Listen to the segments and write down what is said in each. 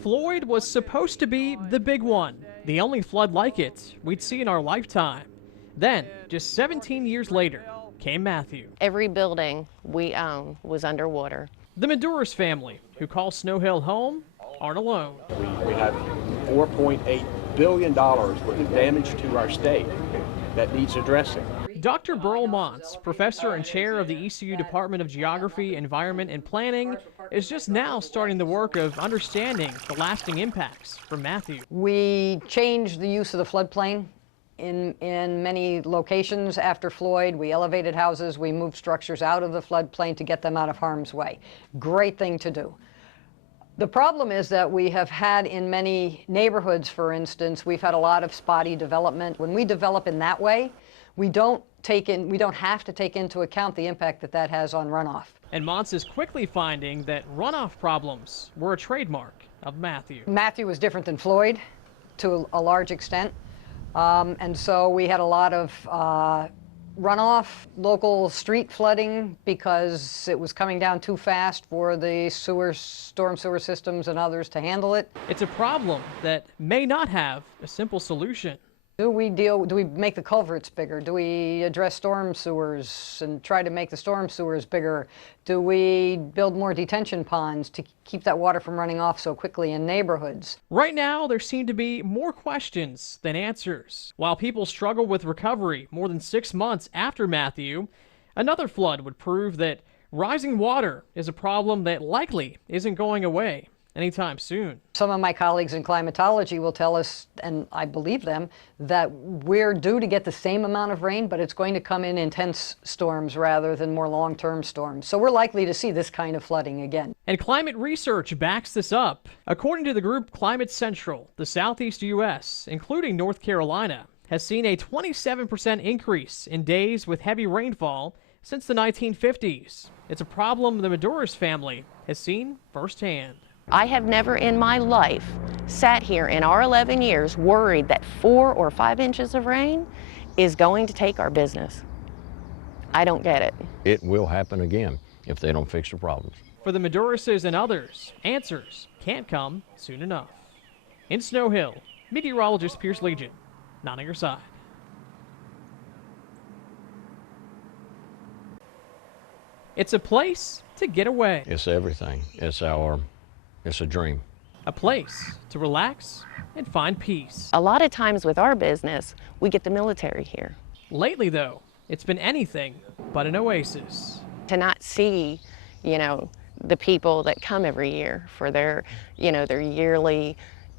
Floyd was supposed to be the big one, the only flood like it we'd see in our lifetime. Then, just 17 years later, came Matthew. Every building we own was underwater. The Meteorologist family, who call Snow Hill home, aren't alone. We have $4.8 billion worth of damage to our state that needs addressing. Dr. Burl Montz, professor and chair of the ECU Department of Geography, Environment, and Planning, is just now starting the work of understanding the lasting impacts from Matthew. We changed the use of the floodplain in many locations after Floyd. We elevated houses, we moved structures out of the floodplain to get them out of harm's way. Great thing to do. The problem is that we have had in many neighborhoods, for instance, we've had a lot of spotty development. When we develop in that way, we don't have to take into account the impact that that has on runoff. And Montz is quickly finding that runoff problems were a trademark of Matthew. Matthew was different than Floyd to a large extent. And so we had a lot of runoff, local street flooding because it was coming down too fast for the storm sewer systems and others to handle it. It's a problem that may not have a simple solution. Do we make the culverts bigger? Do we address storm sewers and try to make the storm sewers bigger? Do we build more detention ponds to keep that water from running off so quickly in neighborhoods? Right now, there seem to be more questions than answers. While people struggle with recovery more than 6 months after Matthew, another flood would prove that rising water is a problem that likely isn't going away anytime soon. Some of my colleagues in climatology will tell us, and I believe them, that we're due to get the same amount of rain, but it's going to come in intense storms rather than more long-term storms. So we're likely to see this kind of flooding again. And climate research backs this up. According to the group Climate Central, the southeast U.S., including North Carolina, has seen a 27% increase in days with heavy rainfall since the 1950s. It's a problem the Meteorologist family has seen firsthand. I have never in my life sat here in our 11 years worried that 4 or 5 inches of rain is going to take our business. I don't get it. It will happen again if they don't fix the problems. For the Meteorologists and others, answers can't come soon enough. In Snow Hill, Meteorologist Pierce Legeion, not on your side. It's a place to get away. It's everything. It's a dream. A place to relax and find peace. A lot of times with our business, we get the military here. Lately, though, it's been anything but an oasis. To not see, the people that come every year for their yearly,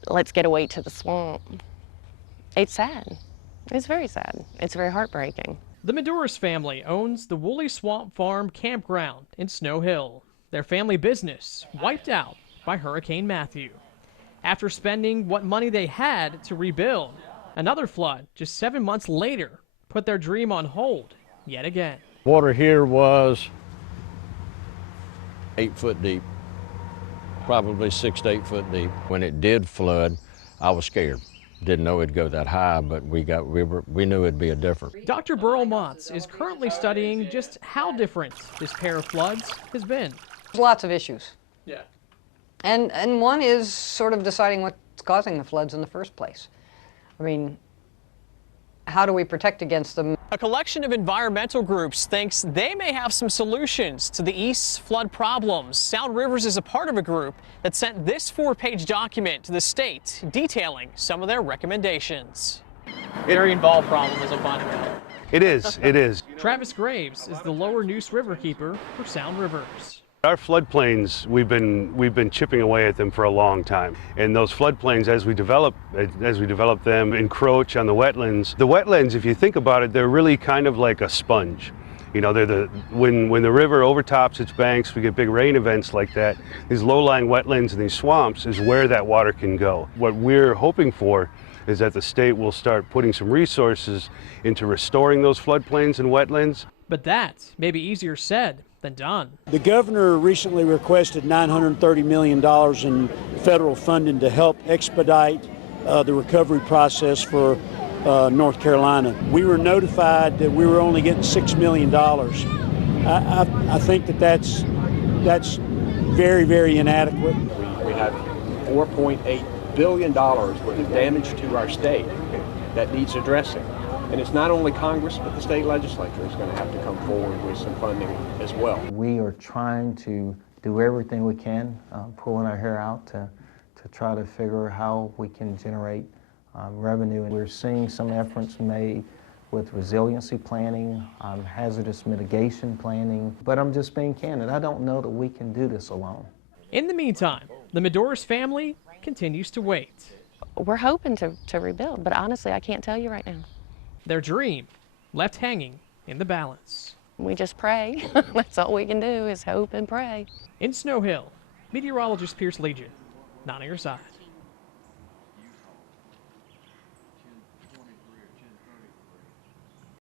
let's get away to the swamp. It's sad. It's very sad. It's very heartbreaking. The Meteorologist family owns the Woolly Swamp Farm Campground in Snow Hill. Their family business wiped out by Hurricane Matthew. After spending what money they had to rebuild, another flood just 7 months later put their dream on hold yet again. Water here was 8 foot deep, probably 6 to 8 foot deep. When it did flood, I was scared. Didn't know it'd go that high, but we knew it'd be a different. Dr. Burl Montz is currently studying just how different this pair of floods has been. There's lots of issues. Yeah. And one is sort of deciding what's causing the floods in the first place. I mean, how do we protect against them? A collection of environmental groups thinks they may have some solutions to the East's flood problems. Sound Rivers is a part of a group that sent this 4-page document to the state detailing some of their recommendations. Very involved problem, as I'm finding out. It is. Travis Graves is the Lower Neuse River keeper for Sound Rivers. Our floodplains, we've been chipping away at them for a long time, and those floodplains, as we develop them, encroach on the wetlands. The wetlands, if you think about it, they're really kind of like a sponge. They're when the river overtops its banks, we get big rain events like that. These low-lying wetlands and these swamps is where that water can go. What we're hoping for is that the state will start putting some resources into restoring those floodplains and wetlands. But that may be easier said than done. The governor recently requested $930 million in federal funding to help expedite the recovery process for North Carolina. We were notified that we were only getting $6 million. I think that's very, very inadequate. We have $4.8 billion worth of damage to our state that needs addressing. And it's not only Congress, but the state legislature is going to have to come forward with some funding as well. We are trying to do everything we can, pulling our hair out to try to figure how we can generate revenue. And we're seeing some efforts made with resiliency planning, hazardous mitigation planning. But I'm just being candid, I don't know that we can do this alone. In the meantime, the Medores family continues to wait. We're hoping to rebuild, but honestly, I can't tell you right now. Their dream left hanging in the balance. We just pray. That's all we can do is hope and pray. In Snow Hill, meteorologist Pierce Legeion, 9 on your side.